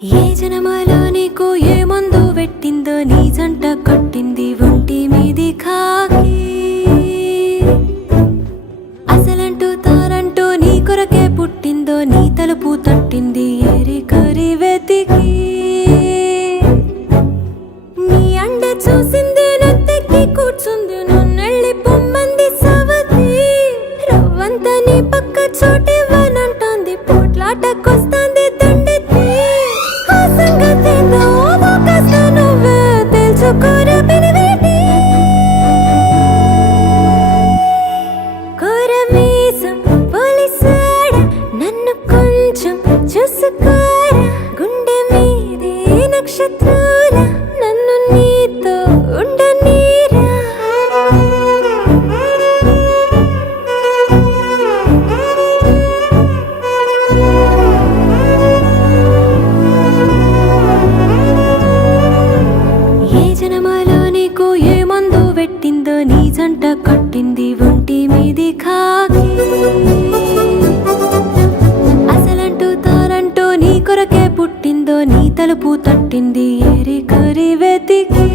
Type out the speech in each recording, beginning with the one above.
ఏ జనమలో నీకు ఏ మందు పెట్టిందో నీ జంట కట్టింది ఒంటి మీది కాకి అసలంటూ తానంటూ నీ కొరకే పుట్టిందో నీ తలుపు తట్టింది ఏరి కరి వెతికి నీ అండ చూసింది నెత్తికి కూర్చుంది నన్నెళ్ళి పొమ్మంది సవతి రవ్వంత నీ పక్క చోటివ్వనంటోంది పోట్లాటకొస్తాంది దండెత్తి ఆ సంగతేందో కాస్త నువ్వే తెలుసుకోరా పెనివేటి కోరమీసం పోలీసాడ నన్ను కొంచెం చూసుకోరా గుండె మీదే నక్షత్రాల నన్ను నీతో ఉండనీరా ఏ జనమలో నీకు ఏ మందు పెట్టిందో నీ జంట కట్టింది ఒంటి మీది కాకి అసలంటూ తానంటూ నీ కొరకే పుట్టిందో నీ తలుపు తట్టింది ఏరి కరి వెతికి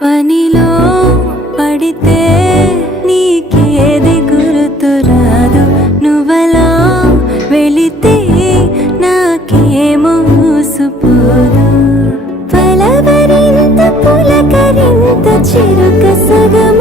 పనిలో పడితే నీకేది గుర్తురాదు నువ్వలా వెళితే నాకేమో మూసుపోదు పలవరింత పులకరింత చిరుక సగం